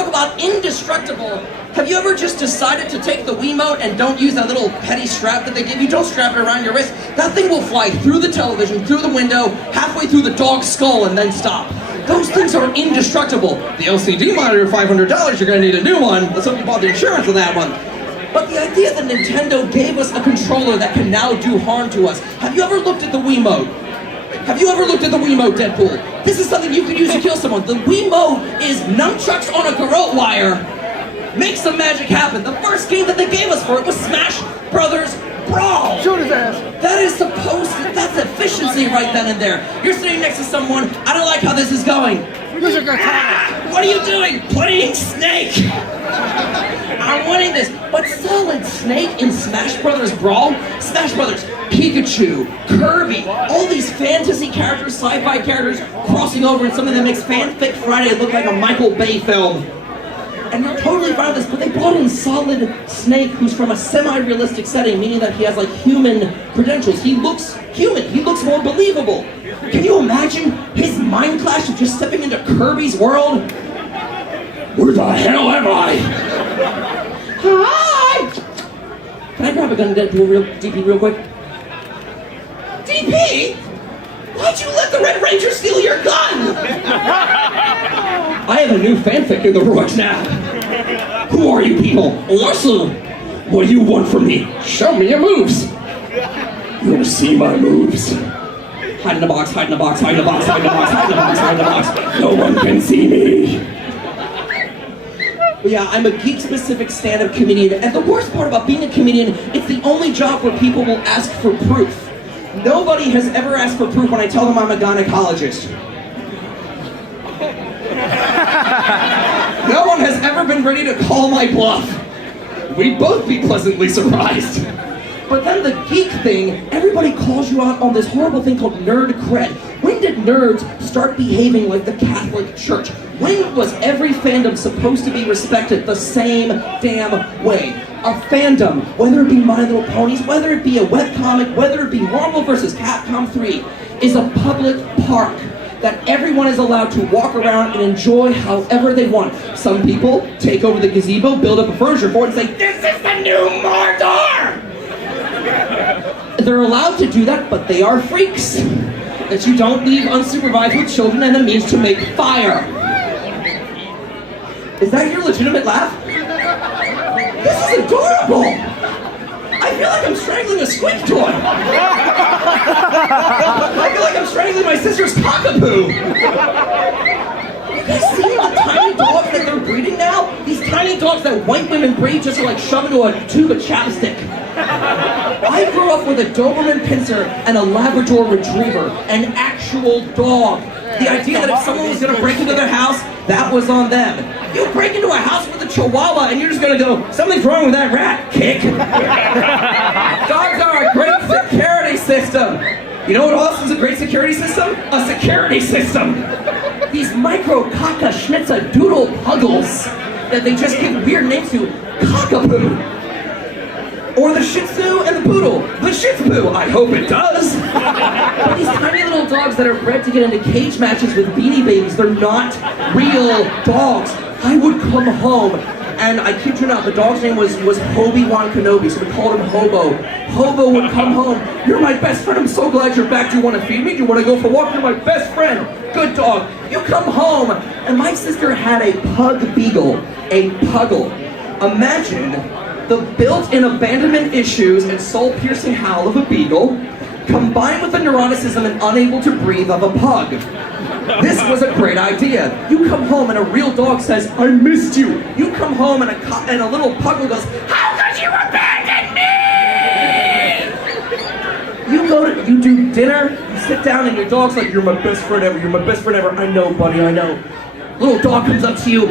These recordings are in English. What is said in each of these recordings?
talk about indestructible. Have you ever just decided to take the Wiimote and don't use that little petty strap that they give you? Don't strap it around your wrist. That thing will fly through the television, through the window, halfway through the dog's skull, and then stop. Those things are indestructible. The LCD monitor, $500, you're gonna need a new one. Let's hope you bought the insurance on that one. But the idea that Nintendo gave us a controller that can now do harm to us. Have you ever looked at the Wiimote? Have you ever looked at the Wiimote, Deadpool? This is something you could use to kill someone. The Wiimote is nunchucks on a garrote wire. Make some magic happen. The first game that they gave us for it was Smash Brothers Brawl. Shoot his ass. That is supposed to, that's efficiency right then and there. You're sitting next to someone, I don't like how this is going. Use your katana. What are you doing? Playing Snake. I'm winning this. But Solid Snake in Smash Brothers Brawl, Smash Brothers, Pikachu, Kirby, all these fantasy characters, sci-fi characters crossing over in something that makes Fanfic Friday look like a Michael Bay film. And they're totally fine with this, but they brought in Solid Snake, who's from a semi-realistic setting, meaning that he has like human credentials. He looks human, he looks more believable. Can you imagine his mind clash of just stepping into Kirby's world? Where the hell am I? Hi! Can I grab a gun and DP real quick? DP? Why'd you let the Red Ranger steal your gun? I have a new fanfic in the works now. Who are you people? Listen, what do you want from me? Show me your moves. You want to see my moves? Hide in the box, hide in the box, hide in the box, hide in the box, hide in the box, hide in the box. No one can see me. But yeah, I'm a geek-specific stand-up comedian, and the worst part about being a comedian, it's the only job where people will ask for proof. Nobody has ever asked for proof when I tell them I'm a gynecologist. No one has ever been ready to call my bluff. We'd both be pleasantly surprised. But then the geek thing, everybody calls you out on this horrible thing called nerd cred. When did nerds start behaving like the Catholic Church? When was every fandom supposed to be respected the same damn way? A fandom, whether it be My Little Ponies, whether it be a webcomic, whether it be Marvel vs. Capcom 3, is a public park that everyone is allowed to walk around and enjoy however they want. Some people take over the gazebo, build up a furniture fort, and say, "This is the new Mordor!" They're allowed to do that, but they are freaks. That you don't leave unsupervised with children and a means to make fire. Is that your legitimate laugh? This is adorable! I feel like I'm strangling a squid toy. I feel like I'm strangling my sister's cockapoo. You guys see the tiny dogs that they're breeding now? These tiny dogs that white women breed just to like shove into a tube of chapstick. I grew up with a Doberman Pinscher and a Labrador Retriever, an actual dog. The idea that if someone was gonna break into their house, that was on them. You break into a house with a Chihuahua and you're just gonna go, "Something's wrong with that rat, kick." Dogs are a great security system. You know what else is a great security system? A security system. These micro caca schnitzer doodle puggles that they just give weird names to, cockapoo. Or the Shih Tzu and the Poodle. The Shih Tzu, I hope it does. But these tiny little dogs that are bred to get into cage matches with Beanie Babies, they're not real dogs. I would come home, and I kid you not, the dog's name was Obi-Wan Kenobi, so we called him Hobo. Hobo would come home, "You're my best friend, I'm so glad you're back. Do you want to feed me? Do you want to go for a walk? You're my best friend." Good dog. You come home, and my sister had a pug beagle, a puggle. Imagine the built-in abandonment issues and soul-piercing howl of a beagle, combined with the neuroticism and unable to breathe of a pug. This was a great idea. You come home and a real dog says, "I missed you." You come home and a little puggle goes, "How could you abandon me?" You do dinner, you sit down and your dog's like, "You're my best friend ever, you're my best friend ever." "I know, buddy, I know." Little dog comes up to you.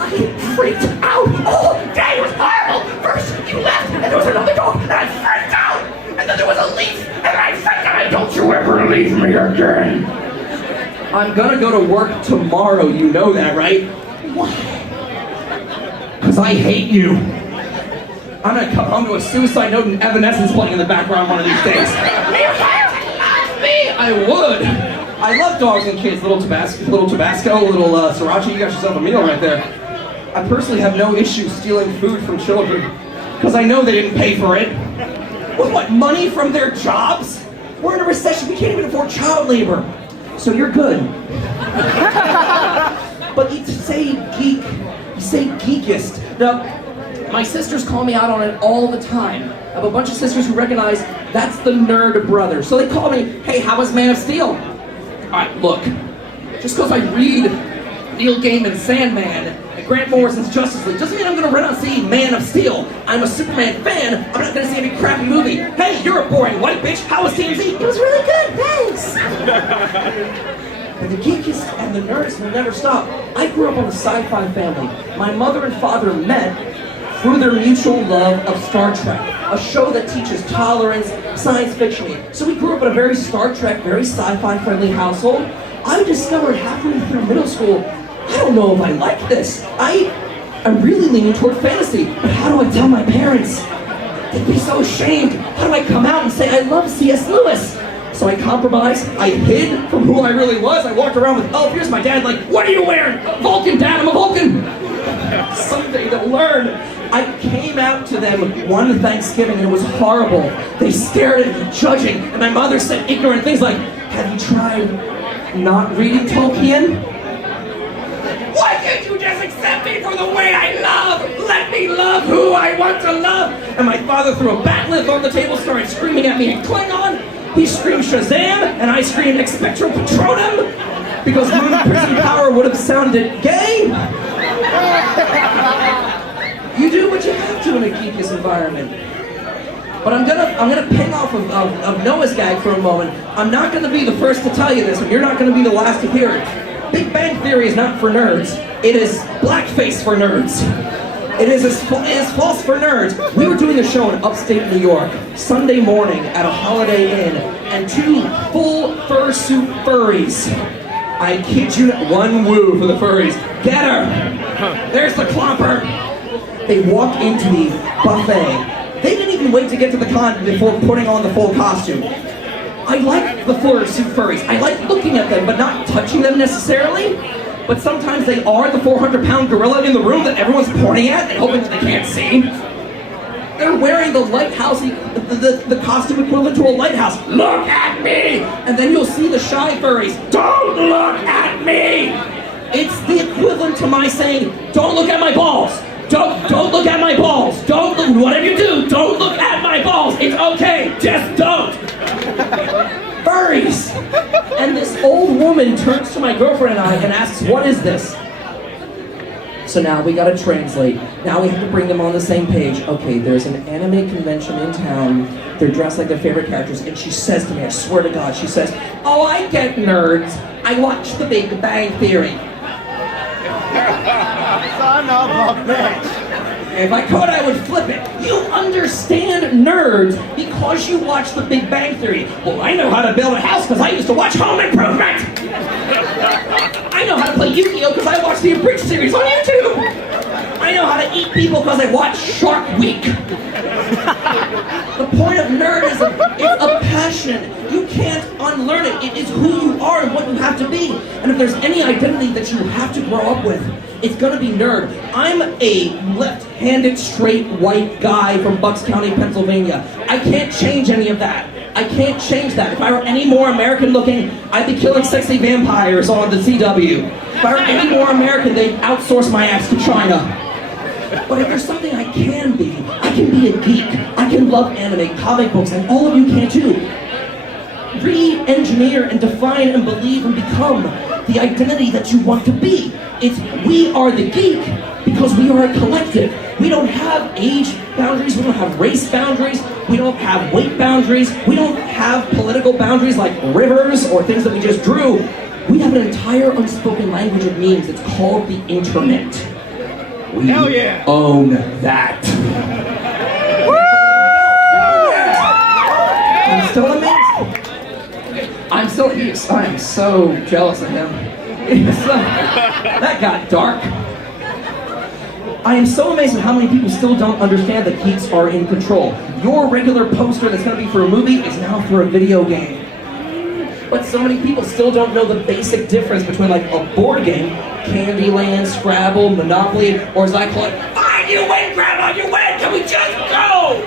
I get freaked out all day. It was horrible. First you left, and there was another dog, and I freaked out. And then there was a leaf, and I freaked out. "Don't you ever leave me again." I'm gonna go to work tomorrow. You know that, right? Why? Because I hate you. I'm gonna come home to a suicide note and Evanescence playing in the background one of these days. You can't love me. I would. I love dogs and kids. Little Tabasco, little Sriracha. You got yourself a meal right there. I personally have no issue stealing food from children, because I know they didn't pay for it. With what, money from their jobs? We're in a recession, we can't even afford child labor. So you're good. But you say geek, you say geekist. Now, my sisters call me out on it all the time. I have a bunch of sisters who recognize that's the nerd brother. So they call me, hey, how was Man of Steel? Alright, look, just because I read Neil Gaiman's Sandman and Grant Morrison's Justice League doesn't mean I'm going to run out and see Man of Steel. I'm a Superman fan, I'm not going to see any crappy movie. Hey, you're a boring white bitch, how was TMZ? It was really good, thanks! And the geekists and the nerds will never stop. I grew up on a sci-fi family. My mother and father met through their mutual love of Star Trek, a show that teaches tolerance, science fiction. So we grew up in a very Star Trek, very sci-fi friendly household. I discovered halfway through middle school, I don't know if I like this. I'm really leaning toward fantasy, but how do I tell my parents? They'd be so ashamed. How do I come out and say I love C.S. Lewis? So I compromised, I hid from who I really was. I walked around with, oh, here's my dad, like, what are you wearing? Vulcan, Dad, I'm a Vulcan. Someday they'll learn. I came out to them one Thanksgiving and it was horrible. They stared at me, judging, and my mother said ignorant things like, have you tried not reading Tolkien? Why can't you just accept me for the way I love? Let me love who I want to love. And my father threw a batleth on the table, started screaming at me in Klingon. He screamed Shazam, and I screamed Expectro Patronum, because Moon Prison Power would have sounded gay. You do what you have to in a geekiest environment. But I'm gonna ping off of Noah's gag for a moment. I'm not gonna be the first to tell you this, and you're not gonna be the last to hear it. Big Bang Theory is not for nerds. It is blackface for nerds. It is false for nerds. We were doing a show in upstate New York, Sunday morning at a Holiday Inn, and two full fursuit furries. I kid you not, one woo for the furries. Get her! There's the clomper! They walk into the buffet. They didn't even wait to get to the con before putting on the full costume. I like the fursuit furries. I like looking at them, but not touching them necessarily. But sometimes they are the 400-pound gorilla in the room that everyone's pointing at and hoping that they can't see. They're wearing the lighthouse, the costume equivalent to a lighthouse. Look at me! And then you'll see the shy furries. Don't look at me! It's the equivalent to my saying, don't look at my balls. Don't look at my balls. Don't look, whatever you do, don't look at my balls. It's okay, just don't. Furries! And this old woman turns to my girlfriend and I and asks, what is this? So now we gotta translate. Now we have to bring them on the same page. Okay, there's an anime convention in town. They're dressed like their favorite characters. And she says to me, I swear to God, she says, oh, I get nerds. I watch The Big Bang Theory. Son of a bitch. If I could, I would flip it. You understand nerds because you watch The Big Bang Theory. Well, I know how to build a house because I used to watch Home Improvement. I know how to play Yu-Gi-Oh because I watched the Abridged series on YouTube. I know how to eat people because I watch Shark Week. The point of nerdism is a passion. You can't unlearn it. It is who you are and what you have to be. And if there's any identity that you have to grow up with, it's gonna be nerd. I'm a left-handed, straight, white guy from Bucks County, Pennsylvania. I can't change any of that. I can't change that. If I were any more American looking, I'd be killing sexy vampires on the CW. If I were any more American, they'd outsource my ass to China. But if there's something I can be a geek. I can love anime, comic books, and all of you can too. Re-engineer and define and believe and become the identity that you want to be. It's we are the geek because we are a collective. We don't have age boundaries, we don't have race boundaries, we don't have weight boundaries, we don't have political boundaries like rivers or things that we just drew. We have an entire unspoken language of memes. It's called the internet. We Hell yeah. own that. I'm still amazed. I'm so jealous of him. That got dark. I am so amazed at how many people still don't understand that geeks are in control. Your regular poster that's going to be for a movie is now for a video game. But so many people still don't know the basic difference between like a board game Candyland, Scrabble, Monopoly, or as I call it, fine, you win, Grandma, you win, can we just go?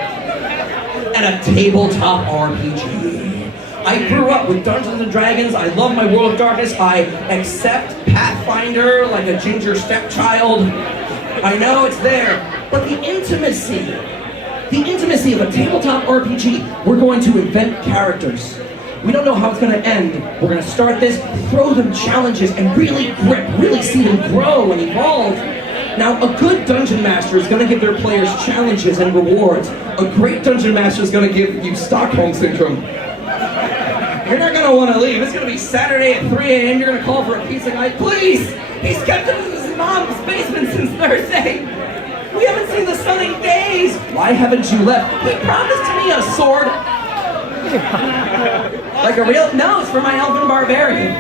And a tabletop RPG. I grew up with Dungeons and Dragons, I love my World of Darkness, I accept Pathfinder like a ginger stepchild. I know it's there, but the intimacy of a tabletop RPG, we're going to invent characters. We don't know how it's going to end. We're going to start this, throw them challenges, and really grip, really see them grow and evolve. Now, a good dungeon master is going to give their players challenges and rewards. A great dungeon master is going to give you Stockholm Syndrome. You're not going to want to leave. It's going to be Saturday at 3 a.m. You're going to call for a pizza guy. Please! He's kept him in his mom's basement since Thursday. We haven't seen the sun in days. Why haven't you left? He promised me a sword. Like a real? No, it's for my elven barbarian.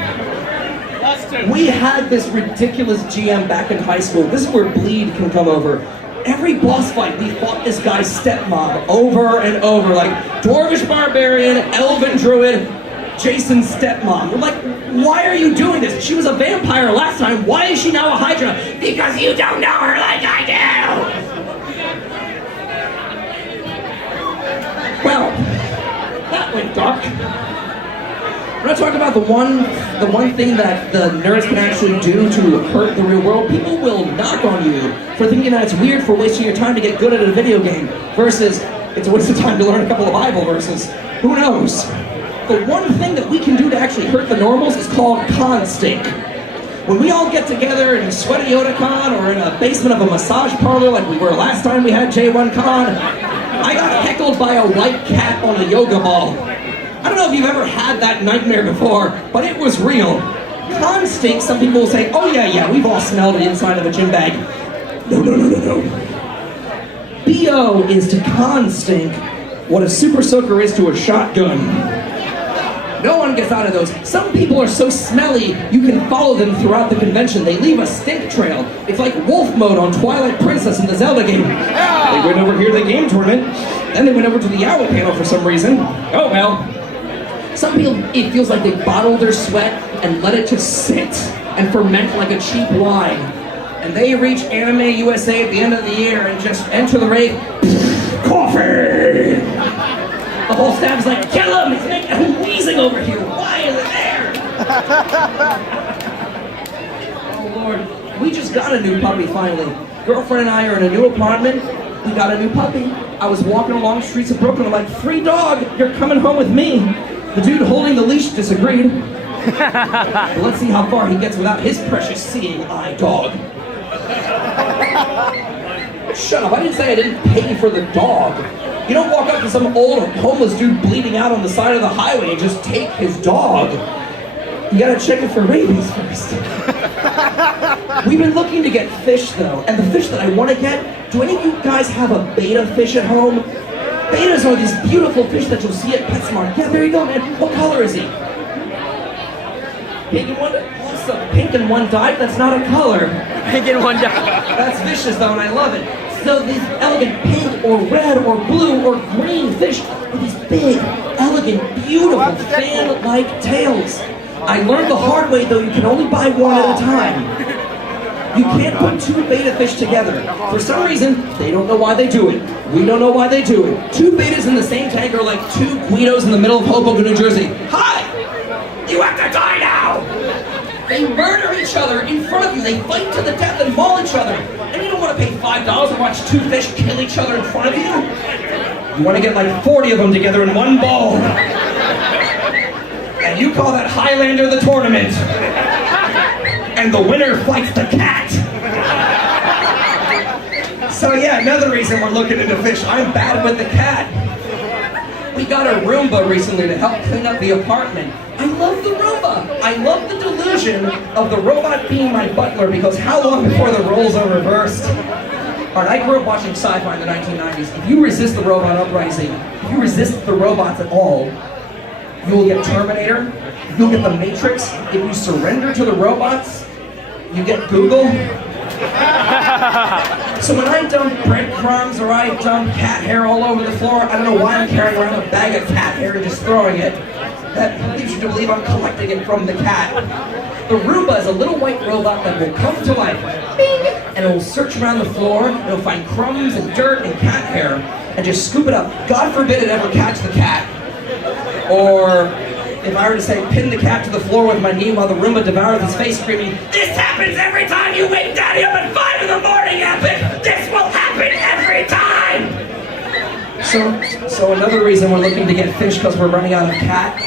We had this ridiculous GM back in high school. This is where Bleed can come over. Every boss fight, we fought this guy's stepmom over and over. Like, Dwarvish barbarian, elven druid, Jason's stepmom. We're like, why are you doing this? She was a vampire last time. Why is she now a Hydra? Because you don't know her like I do! Well, that went dark. We're not talking about the one thing that the nerds can actually do to hurt the real world. People will knock on you for thinking that it's weird for wasting your time to get good at a video game versus it's a waste of time to learn a couple of Bible verses. Who knows? The one thing that we can do to actually hurt the normals is called con stink. When we all get together in a sweaty Otakon or in a basement of a massage parlor like we were last time we had J1 Con, I got heckled by a white cat on a yoga ball. I don't know if you've ever had that nightmare before, but it was real. Con stink, some people will say, oh yeah, we've all smelled it inside of a gym bag. No. BO is to con stink what a super soaker is to a shotgun. No one gets out of those. Some people are so smelly, you can follow them throughout the convention. They leave a stink trail. It's like wolf mode on Twilight Princess in the Zelda game. They went over here to the game tournament, then they went over to the Owl panel for some reason. Oh well. Some people, it feels like they bottle their sweat and let it just sit and ferment like a cheap wine. And they reach Anime USA at the end of the year and just enter the rave. Coffee! The whole staff's like, kill him! I'm wheezing over here. Why is it there? Oh Lord, we just got a new puppy finally. Girlfriend and I are in a new apartment. We got a new puppy. I was walking along the streets of Brooklyn. I'm like, free dog, you're coming home with me. The dude holding the leash disagreed. But let's see how far he gets without his precious seeing eye dog. Shut up, I didn't say I didn't pay for the dog. You don't walk up to some old homeless dude bleeding out on the side of the highway and just take his dog. You gotta check it for rabies first. We've been looking to get fish though, and the fish that I want to get, do any of you guys have a beta fish at home? Betas are these beautiful fish that you'll see at PetSmart. Yeah, there you go, man. What color is he? Pink and one? Awesome. Pink and one died? That's not a color. Pink and one died. That's vicious though, and I love it. So these elegant pink or red or blue or green fish with these big, elegant, beautiful, fan-like tails. I learned the hard way though, you can only buy one at a time. You can't put two beta fish together. For some reason, they don't know why they do it. We don't know why they do it. Two betas in the same tank are like two Guidos in the middle of Hoboken, New Jersey. Hi! You have to die now! They murder each other in front of you. They fight to the death and maul each other. And you don't want to pay $5 to watch two fish kill each other in front of you. You want to get like 40 of them together in one bowl. And you call that Highlander the tournament. And the winner fights the cat. So yeah, another reason we're looking into fish. I'm bad with the cat. We got a Roomba recently to help clean up the apartment. I love the Roomba. I love the delusion of the robot being my butler because how long before the roles are reversed? Alright, I grew up watching sci-fi in the 1990s. If you resist the robot uprising, if you resist the robots at all, you will get Terminator, you'll get the Matrix. If you surrender to the robots, you get Google. So when I dump breadcrumbs or I dump cat hair all over the floor, I don't know why I'm carrying around a bag of cat hair and just throwing it. that leads you to believe I'm collecting it from the cat. The Roomba is a little white robot that will come to life, bing, and it will search around the floor, and it'll find crumbs and dirt and cat hair, and just scoop it up. God forbid it ever catch the cat. Or if I were to say, pin the cat to the floor with my knee while the Roomba devours his face, screaming, "This happens every time you wake Daddy up at 5 in the morning, Epic! This will happen every time!" So another reason we're looking to get fish because we're running out of cat.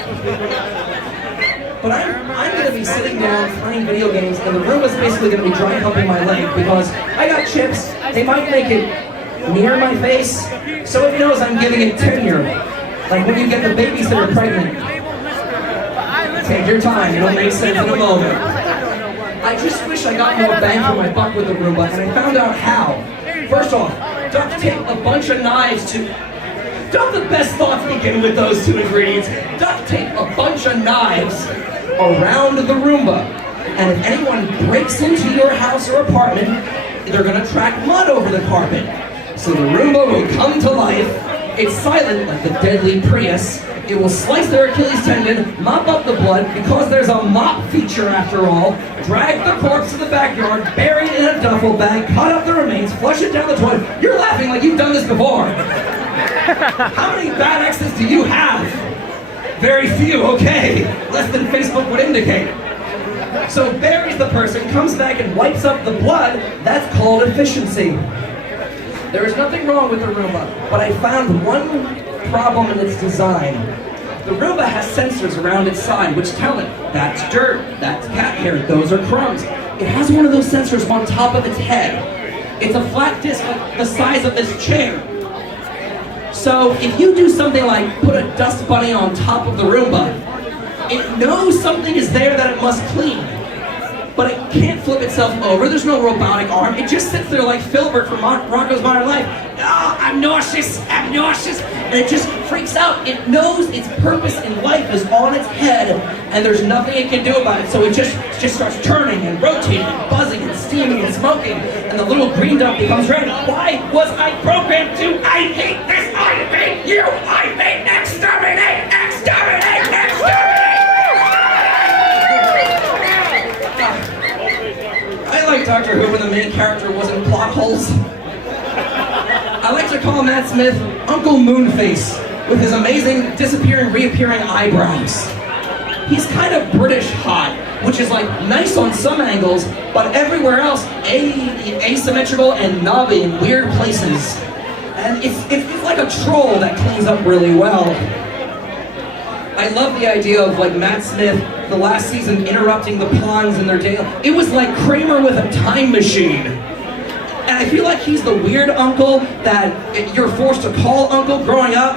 But I'm going to be sitting down playing video games, and the Roomba's basically going to be dry humping my leg because I got chips. They might make it near my face, so it knows I'm giving it tenure. Like when you get the babies that are pregnant. Take your time, it'll make sense in a moment. I just wish I got more bang for my buck with the Roomba, and I found out how. First off, duct tape a bunch of knives to... Don't the best thoughts begin with those two ingredients? Duct tape a bunch of knives around the Roomba. And if anyone breaks into your house or apartment, they're gonna track mud over the carpet. So the Roomba will come to life. It's silent like the deadly Prius. It will slice their Achilles tendon, mop up the blood, because there's a mop feature after all, drag the corpse to the backyard, bury it in a duffel bag, cut up the remains, flush it down the toilet. You're laughing like you've done this before. How many bad exes do you have? Very few, okay. Less than Facebook would indicate. So buries the person, comes back and wipes up the blood. That's called efficiency. There is nothing wrong with the Roomba, but I found one problem in its design. The Roomba has sensors around its side which tell it, that's dirt, that's cat hair, those are crumbs. It has one of those sensors on top of its head. It's a flat disc the size of this chair. So if you do something like put a dust bunny on top of the Roomba, it knows something is there that it must clean. But it can't flip itself over, there's no robotic arm, it just sits there like Filbert from Rocko's Modern Life. Oh, I'm nauseous, and it just freaks out. It knows its purpose in life is on its head, and there's nothing it can do about it, so it just starts turning and rotating and buzzing and steaming and smoking, and the little green dot becomes red. Why was I programmed to? I hate this, I hate you, I hate exterminate, exterminate, exterminate! I like Doctor Who when the main character wasn't plot holes. I like to call Matt Smith Uncle Moonface with his amazing disappearing, reappearing eyebrows. He's kind of British hot, which is like nice on some angles, but everywhere else asymmetrical and knobby in weird places. And it's like a troll that cleans up really well. I love the idea of like Matt Smith, the last season, interrupting the pawns in their day. It was like Kramer with a time machine. And I feel like he's the weird uncle that you're forced to call uncle growing up.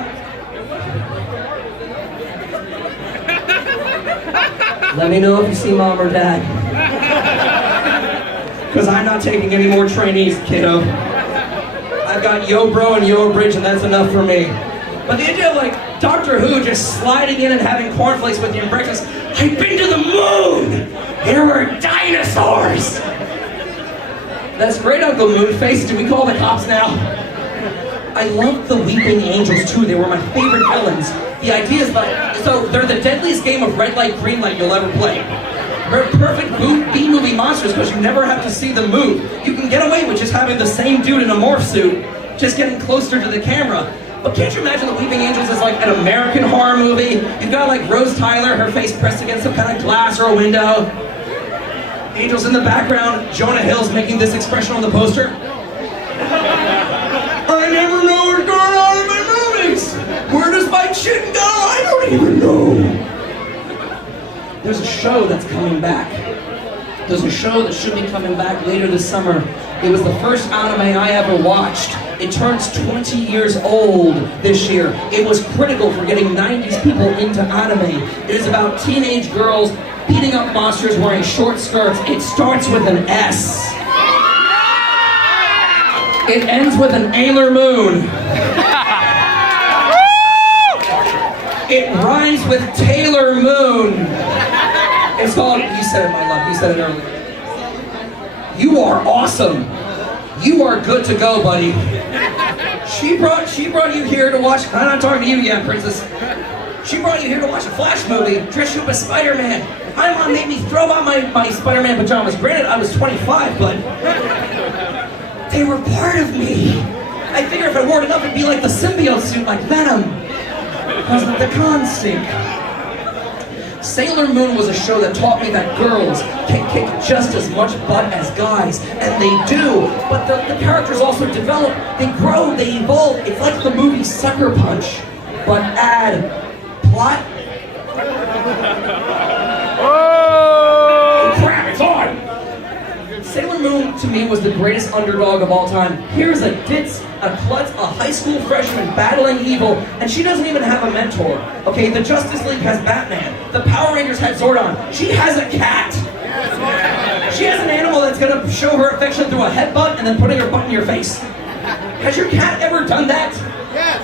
Let me know if you see mom or dad. Because I'm not taking any more trainees, kiddo. I've got Yo Bro and Yo Bridge, and that's enough for me. But the idea of like Doctor Who just sliding in and having cornflakes with you and breakfast. I've been to the moon! There were dinosaurs! That's great, Uncle Moonface. Do we call the cops now? I loved the Weeping Angels too. They were my favorite villains. The idea is like, so they're the deadliest game of red light, green light you'll ever play. They're perfect B-movie monsters because you never have to see them move. You can get away with just having the same dude in a morph suit, just getting closer to the camera. But can't you imagine the Weeping Angels as like an American horror movie? You've got like Rose Tyler, her face pressed against some kind of glass or a window. Angels in the background, Jonah Hill's making this expression on the poster. I never know what's going on in my movies! Where does my chin go? I don't even know! There's a show that's coming back. There's a show that should be coming back later this summer. It was the first anime I ever watched. It turns 20 years old this year. It was critical for getting 90s people into anime. It is about teenage girls beating up monsters wearing short skirts. It starts with an S. It ends with an angular moon. It rhymes with Taylor Moon. It's called, you said it, my love, you said it earlier. You are awesome. You are good to go, buddy. She brought you here to watch. I'm not talking to you yet, princess. She brought you here to watch a Flash movie, dress you up as Spider-Man. My mom made me throw on my Spider-Man pajamas. Granted, I was 25, but they were part of me. I figured if I wore it enough, it'd be like the symbiote suit, like Venom. Because the cons stink. Sailor Moon was a show that taught me that girls can kick just as much butt as guys, and they do. But the characters also develop, they grow, they evolve. It's like the movie Sucker Punch, but add plot. Oh crap, it's on! Sailor Moon, to me, was the greatest underdog of all time. Here's a ditz, a klutz, a high school freshman battling evil, and she doesn't even have a mentor. Okay, the Justice League has Batman. The Power Rangers had Zordon. She has a cat. She has an animal that's gonna show her affection through a headbutt and then putting her butt in your face. Has your cat ever done that?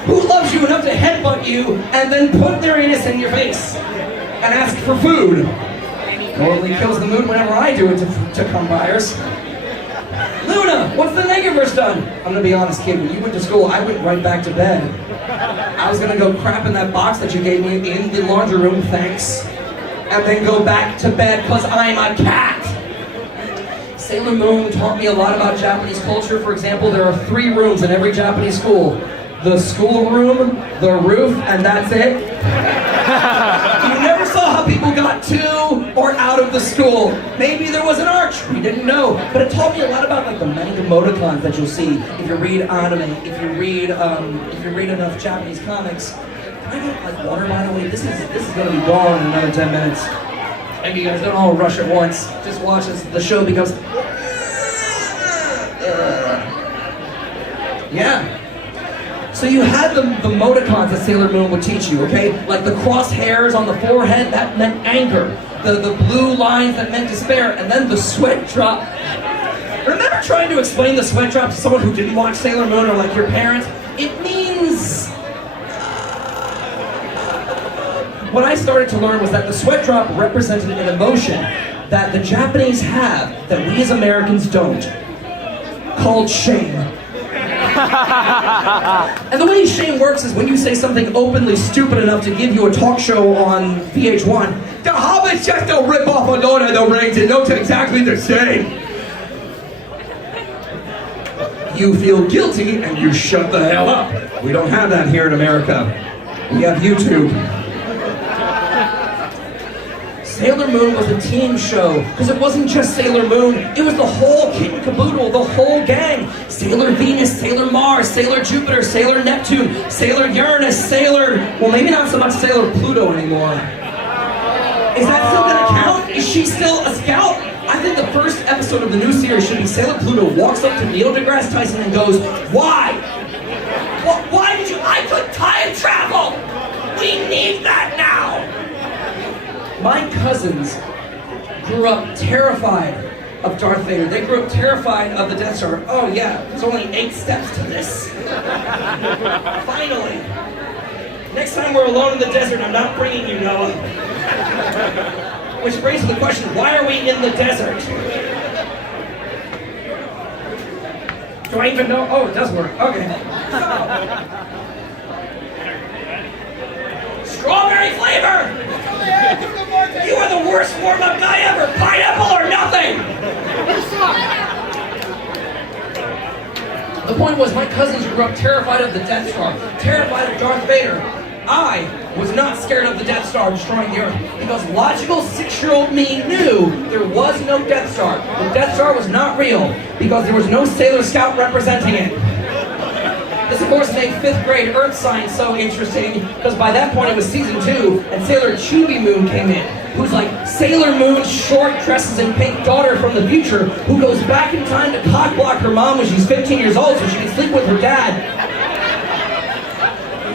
Who loves you enough to headbutt you and then put their anus in your face and ask for food? Totally kills the mood whenever I do it to come buyers. Luna, what's the Negaverse done? I'm gonna be honest, kid, when you went to school, I went right back to bed. I was gonna go crap in that box that you gave me in the laundry room, thanks, and then go back to bed, because I'm a cat. Sailor Moon taught me a lot about Japanese culture. For example, there are 3 rooms in every Japanese school. The school room, the roof, and that's it. You never saw how people got to or out of the school. Maybe there was an arch, we didn't know. But it taught me a lot about like the manga emoticons that you'll see if you read anime, if you read enough Japanese comics. Can I get like water, by the way? This is gonna be gone in another 10 minutes. Maybe you guys don't all rush at once. Just watch as the show becomes. Yeah. So you had the emoticons that Sailor Moon would teach you, okay? Like the crosshairs on the forehead, that meant anger. The blue lines that meant despair, and then the sweat drop. Remember trying to explain the sweat drop to someone who didn't watch Sailor Moon or like your parents? It means... What I started to learn was that the sweat drop represented an emotion that the Japanese have that we as Americans don't, called shame. And the way shame works is when you say something openly stupid enough to give you a talk show on VH1, The Hobbit's just a rip-off of Lord of the Rings, it looks exactly the same. You feel guilty and you shut the hell up. We don't have that here in America. We have YouTube. Sailor Moon was a team show, because it wasn't just Sailor Moon, it was the whole kit and caboodle, the whole gang. Sailor Venus, Sailor Mars, Sailor Jupiter, Sailor Neptune, Sailor Uranus, well maybe not so much Sailor Pluto anymore. Is that still gonna count? Is she still a scout? I think the first episode of the new series should be Sailor Pluto walks up to Neil deGrasse Tyson and goes, why? Why did you, I could time travel! We need that now! My cousins grew up terrified of Darth Vader. They grew up terrified of the Death Star. Oh yeah, there's only 8 steps to this. Finally. Next time we're alone in the desert, I'm not bringing you, Noah. Which brings to the question, why are we in the desert? Do I even know? Oh, it does work. Okay. Strawberry flavor! You are the worst warm-up guy ever! Pineapple or nothing! The point was, my cousins grew up terrified of the Death Star, terrified of Darth Vader. I was not scared of the Death Star destroying the Earth, because logical 6-year-old me knew there was no Death Star. The Death Star was not real, because there was no Sailor Scout representing it. This, of course, made 5th grade Earth science so interesting, because by that point it was season 2, and Sailor Chibi Moon came in, who's like Sailor Moon's short dresses in pink daughter from the future, who goes back in time to cockblock her mom when she's 15 years old so she can sleep with her dad.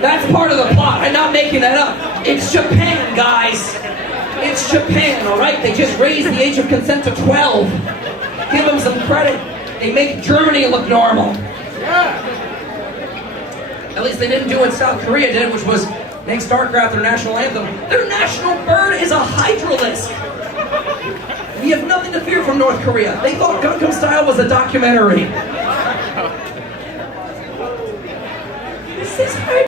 That's part of the plot. I'm not making that up. It's Japan, guys. It's Japan, all right? They just raised the age of consent to 12. Give them some credit. They make Germany look normal. At least they didn't do what South Korea did, which was make StarCraft their national anthem. Their national bird is a hydralisk. We have nothing to fear from North Korea. They thought Gangnam Style was a documentary. This is